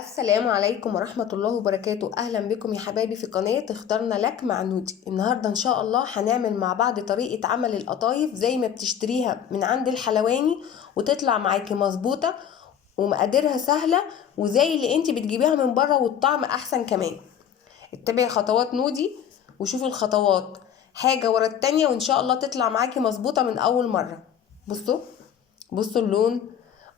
السلام عليكم ورحمة الله وبركاته. أهلا بكم يا حبايبي في قناة اخترنا لك مع نودي. النهاردة إن شاء الله هنعمل مع بعض طريقة عمل القطايف زي ما بتشتريها من عند الحلواني وتطلع معاكي مظبوطة ومقاديرها سهلة، وزي اللي انت بتجيبيها من بره والطعم أحسن كمان. اتبعي خطوات نودي وشوفي الخطوات حاجة ورا التانية وإن شاء الله تطلع معاكي مظبوطة من أول مرة. بصوا اللون،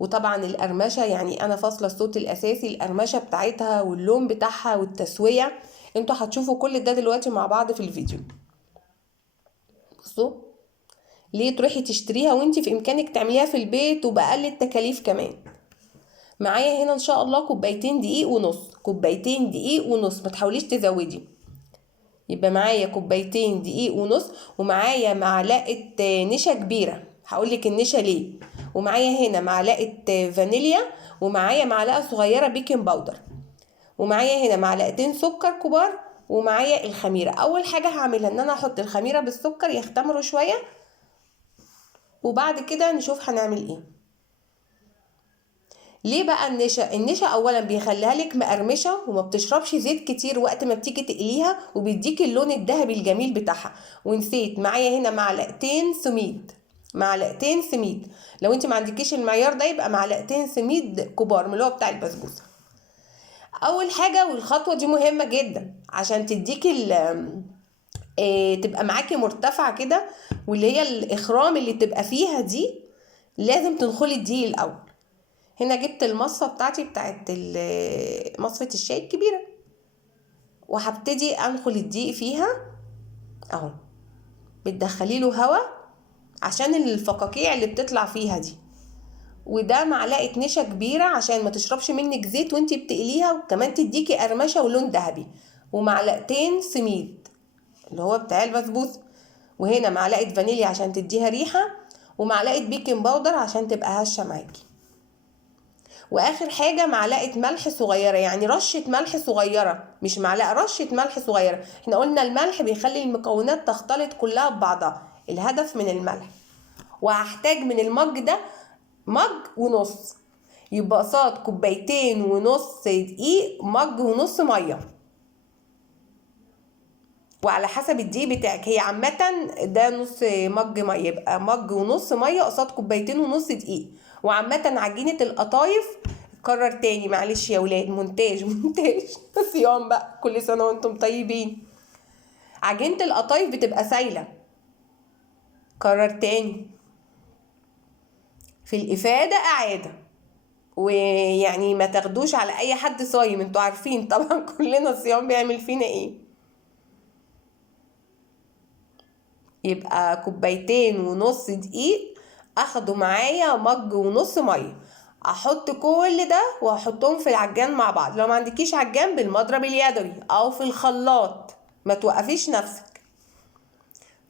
وطبعا القرمشه، يعني انا فاصله الصوت الاساسي، القرمشه بتاعتها واللون بتاعها والتسويه. انتوا هتشوفوا كل ده دلوقتي مع بعض في الفيديو. بصوا، ليه تروحي تشتريها وانت في امكانك تعمليها في البيت وباقل التكاليف كمان. معايا هنا ان شاء الله كوبايتين دقيق ونص، ما تحاوليش تزودي. يبقى معايا كوبايتين دقيق ونص، ومعايا معلقه نشا كبيره، هقولك النشا ليه. ومعايا هنا معلقه فانيليا، ومعايا معلقه صغيره بيكنج باودر، ومعايا هنا معلقتين سكر كبار، ومعايا الخميره. اول حاجه هعملها ان انا احط الخميره بالسكر يختمروا شويه، وبعد كده نشوف هنعمل ايه. ليه بقى النشا اولا بيخليها لك مقرمشه وما بتشربش زيت كتير وقت ما بتيجي تقليها، وبيديك اللون الذهبي الجميل بتاعها. ونسيت معايا هنا معلقتين سميد. لو انت ما عندكيش المعيار ده يبقى معلقتين سميد كبار من اللي هو بتاع البسبوسه. اول حاجه، والخطوه دي مهمه جدا عشان تديكي تبقى معاكي مرتفعه كده، واللي هي الاخرام اللي تبقى فيها دي لازم تنخلي الدقيق الاول. هنا جبت المصفى بتاعتي بتاعت مصفة الشاي الكبيرة، وهبتدي انخل الدقيق فيها اهو. بتدخلي له هوا عشان الفقاقيع اللي بتطلع فيها دي. وده معلقة نشا كبيرة عشان ما تشربش منك زيت وانتي بتقليها، وكمان تديكي قرمشة ولون ذهبي. ومعلقتين سميد اللي هو بتاع البسبوسه. وهنا معلقة فانيليا عشان تديها ريحة، ومعلقة بيكنج باودر عشان تبقى هشة معاكي. واخر حاجه معلقه ملح صغيره، يعني رشه ملح صغيره، مش معلقه، رشه ملح صغيره. احنا قلنا الملح بيخلي المكونات تختلط كلها ببعضها، الهدف من الملح. وهحتاج من المج ده مج ونص، يبقى قصاد كوبايتين ونص دقيق مج ونص ميه، وعلى حسب الدقيق بتاعك. هي عامة ده نص مج ميه، يبقى مج ونص ميه قصاد كوبايتين ونص دقيق. وعامة عجينة القطايف، كرر تاني معلش يا ولاد، مونتاج صيام بقى، كل سنة وانتم طيبين. عجينة القطايف بتبقى سايلة، كرر تاني، في الإفادة إعادة. ويعني ما تاخدوش على أي حد صايم، انتوا عارفين طبعا كلنا الصيام بيعمل فينا ايه. يبقى كوبايتين ونص دقيق اخدوا معايا مج ونص ميه. احط كل ده واحطهم في العجان مع بعض. لو ما عندكيش عجان، بالمضرب اليدوي او في الخلاط، ما توقفيش نفسك.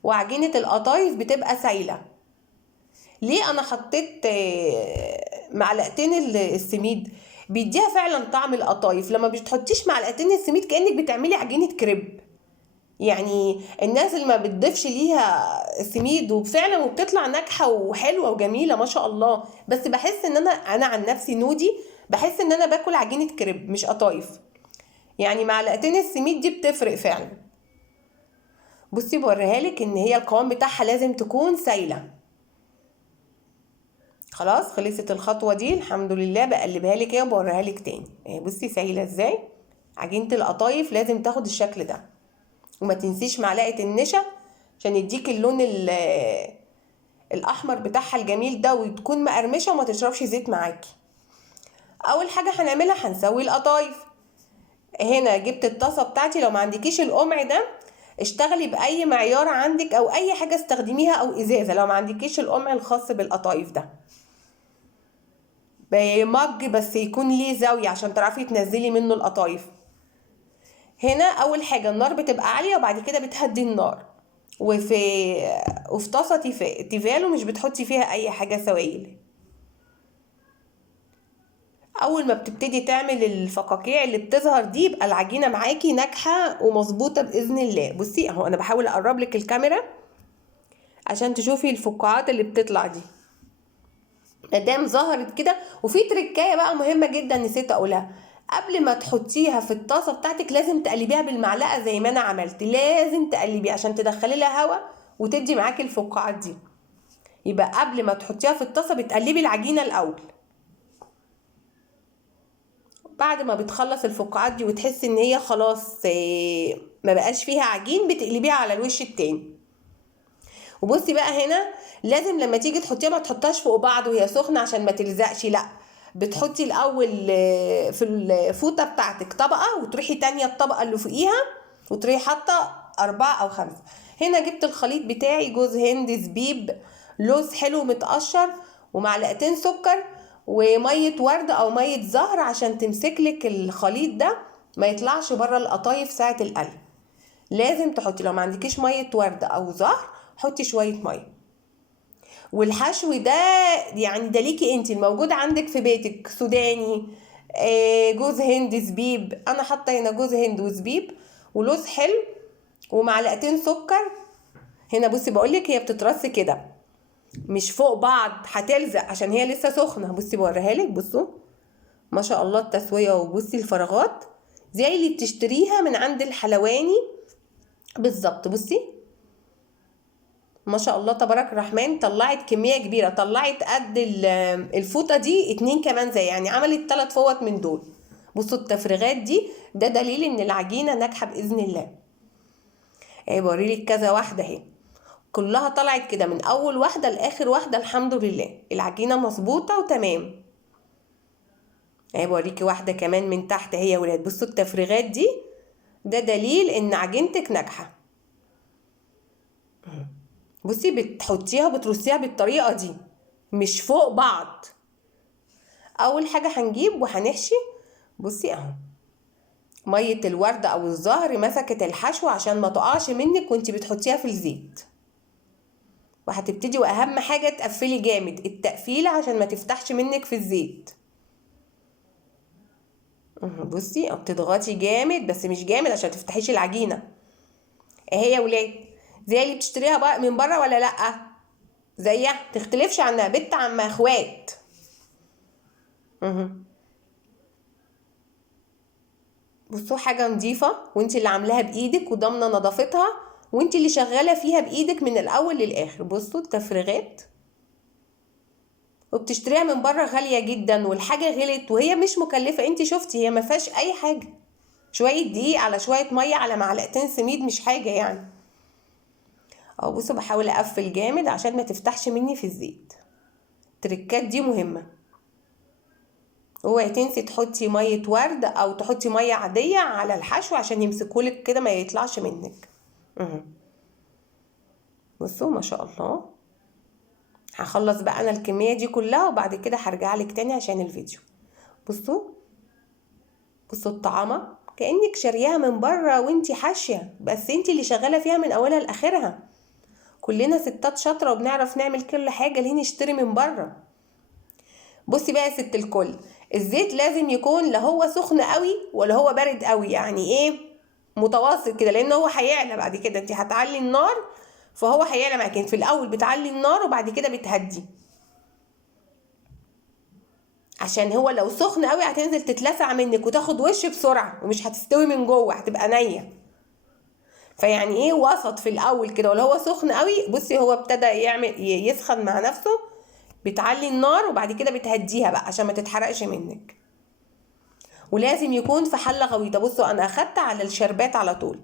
وعجينة القطايف بتبقى سايلة. ليه انا حطيت معلقتين السميد؟ بيديها فعلا طعم القطايف. لما بتحطيش معلقتين السميد كأنك بتعملي عجينة كريب. يعني الناس اللي ما بتضيفش ليها سميد وفعلا وبتطلع ناجحه وحلوه وجميله ما شاء الله، بس بحس ان انا عن نفسي نودي بحس ان انا باكل عجينه كريب مش قطايف. يعني معلقتين السميد دي بتفرق فعلا. بصي بوريها لك ان هي القوام بتاعها لازم تكون سايله. خلاص خلصت الخطوه دي الحمد لله. بقلبها لك اهي وبوريها لك تاني. بصي سايله ازاي. عجينه القطايف لازم تاخد الشكل ده. وما تنسيش معلقه النشا عشان يديك اللون الاحمر بتاعها الجميل ده، وتكون مقرمشه وما تشربش زيت معاكي. اول حاجه هنعملها هنسوي القطايف. هنا جبت الطاسه بتاعتي. لو ما عندكيش القمع ده اشتغلي باي معيار عندك او اي حاجه استخدميها او ازازه، لو ما عندكيش القمع الخاص بالقطايف ده. بمج بس يكون ليه زاويه عشان تعرفي تنزلي منه القطايف. هنا اول حاجه النار بتبقى عاليه، وبعد كده بتهدي النار. وفي طاسه تيفال، مش بتحطي فيها اي حاجه سوائل. اول ما بتبتدي تعمل الفقاقيع اللي بتظهر دي يبقى العجينه معاكي ناجحه ومظبوطه باذن الله. بصي اهو انا بحاول اقرب لك الكاميرا عشان تشوفي الفقاعات اللي بتطلع دي. مادام ظهرت كده. وفي تركايه بقى مهمه جدا نسيت اقولها، قبل ما تحطيها في الطاسه بتاعتك لازم تقلبيها بالمعلقه زي ما انا عملت، لازم تقلبيها عشان تدخلي لها هواء وتدي معاكي الفقاعات دي. يبقى قبل ما تحطيها في الطاسه بتقلبي العجينه الاول. بعد ما بتخلص الفقاعات دي وتحسي ان هي خلاص ما بقاش فيها عجين، بتقلبيها على الوش التاني. وبصي بقى هنا لازم لما تيجي تحطيها ما تحطهاش فوق بعض وهي سخنه عشان ما تلزقش، لا، بتحطي الاول في الفوطه بتاعتك طبقه وتروحي تانية الطبقه اللي فوقيها وتروحي حاطه 4 أو 5. هنا جبت الخليط بتاعي: جوز هند، زبيب، لوز حلو متقشر، ومعلقتين سكر، وميه ورد او ميه زهر عشان تمسكلك الخليط ده ما يطلعش بره القطايف ساعه القلي. لازم تحطي، لو ما عندكيش ميه ورد او زهر حطي شويه ميه. والحشو ده يعني ده ليكي انت، الموجود عندك في بيتك، سوداني، جوز هند، زبيب. انا حاطه هنا جوز هند وزبيب ولوز حلو ومعلقتين سكر. هنا بصي بقولك هي بتترص كده مش فوق بعض، هتلزق عشان هي لسه سخنه. بصي بوريها لك، بصوا ما شاء الله التسويه، وبصي الفراغات زي اللي بتشتريها من عند الحلواني بالظبط. بصي ما شاء الله تبارك الرحمن، طلعت كميه كبيره، طلعت قد الفوطه دي 2 كمان، زي يعني عملت 3 فوط من دول. بصوا التفريغات دي، ده دليل ان العجينه ناجحه باذن الله. اهي بوريلك كذا واحده اهي، كلها طلعت كده من اول واحده لاخر واحده، الحمد لله العجينه مظبوطه وتمام. اهي بوريكي واحده كمان من تحت اهي يا ولاد. بصوا التفريغات دي، ده دليل ان عجينتك ناجحه. بصي بتحطيها بترصيها بالطريقه دي مش فوق بعض. اول حاجه هنجيب وهنحشي، بصي اهو ميه الورد او الزهر مسكت الحشو عشان ما تقعش منك وانت بتحطيها في الزيت. وهتبتدي، واهم حاجه تقفلي جامد التقفيله عشان ما تفتحش منك في الزيت. بصي بتضغطي جامد بس مش جامد عشان تفتحيش العجينه. اهي يا ولاد زي اللي بتشتريها بقى من بره ولا لا؟ زيها تختلفش عنها، بنت عم اخوات. بصوا حاجه نظيفه وانت اللي عاملاها بايدك وضامنه نظافتها وانت اللي شغاله فيها بايدك من الاول للاخر. بصوا التفريغات، وبتشتريها من بره غاليه جدا والحاجه غلت وهي مش مكلفه. انت شفتي هي ما فيهاش اي حاجه، شويه دقيق على شويه ميه على معلقتين سميد، مش حاجه يعني. اهو بصوا بحاول اقفل جامد عشان ما تفتحش مني في الزيت. التركات دي مهمه. اوعي تنسي تحطي ميه ورد او تحطي ميه عاديه على الحشو عشان يمسكولك كده ما يطلعش منك. بصوا ما شاء الله. هخلص بقى انا الكميه دي كلها وبعد كده هرجع لك تاني عشان الفيديو. بصوا بصوا الطعامه كانك شارياها من بره وانتي حاشيه، بس انتي اللي شغاله فيها من اولها لاخرها. كلنا ستات شاطره وبنعرف نعمل كل حاجه، ليه نشتري من بره؟ بصي بقى يا ست الكل، الزيت لازم يكون لا هو سخن قوي ولا هو بارد قوي، يعني ايه، متوسط كده، لان هو هيعلى بعد كده. انت هتعلي النار فهو هيعلى معاكي. في الاول بتعلي النار وبعد كده بتهدي، عشان هو لو سخن قوي هتنزل تتلسع منك وتاخد وش بسرعه ومش هتستوي من جوه، هتبقى نيه. فيعني ايه وسط في الاول كده، ولا هو سخن قوي. بصي هو ابتدى يعمل يسخن مع نفسه، بتعلي النار وبعد كده بتهديها بقى عشان ما تتحرقش منك. ولازم يكون في حله غويطه. بصوا انا اخدت على الشربات على طول.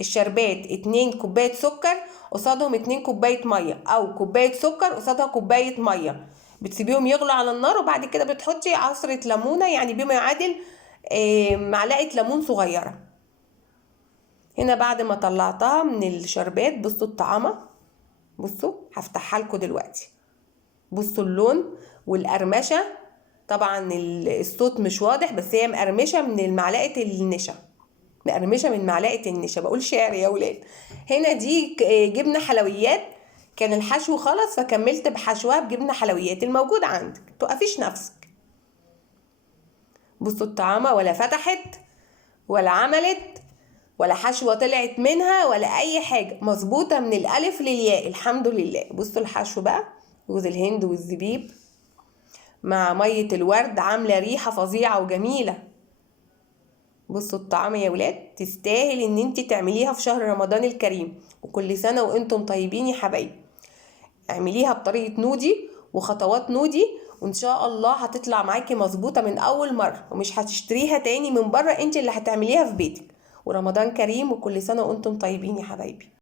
الشربات 2 كوبايه سكر قصادهم 2 كوبايه ميه، او كوبايه سكر قصادها كوبايه ميه. بتسيبيهم يغلوا على النار وبعد كده بتحطي عصره ليمونه، يعني بما يعادل معلقه ليمون صغيره. هنا بعد ما طلعتها من الشربات، بصوا الطعامه، بصوا هفتحها لكم دلوقتي. بصوا اللون والقرمشه، طبعا الصوت مش واضح بس هي مقرمشه من معلقه النشا، مقرمشه من معلقه النشا. بقول شعر يا ولاد. هنا دي جبنه حلويات، كان الحشو خلص فكملت بحشوها بجبنه حلويات الموجود عندك، توقفيش نفسك. بصوا الطعامه ولا فتحت ولا عملت ولا حشوه طلعت منها ولا اي حاجه، مظبوطه من الالف للياء الحمد لله. بصوا الحشو بقى، جوز الهند والزبيب مع ميه الورد عامله ريحه فظيعه وجميله. بصوا الطعام يا ولاد تستاهل ان انت تعمليها في شهر رمضان الكريم، وكل سنة وانتم طيبين يا حبايبي. اعمليها بطريقة نودي وخطوات نودي، وان شاء الله هتطلع معاكي مظبوطة من اول مرة، ومش هتشتريها تاني من بره، انت اللي هتعمليها في بيتك. ورمضان كريم وكل سنة وانتم طيبين يا حبايبي.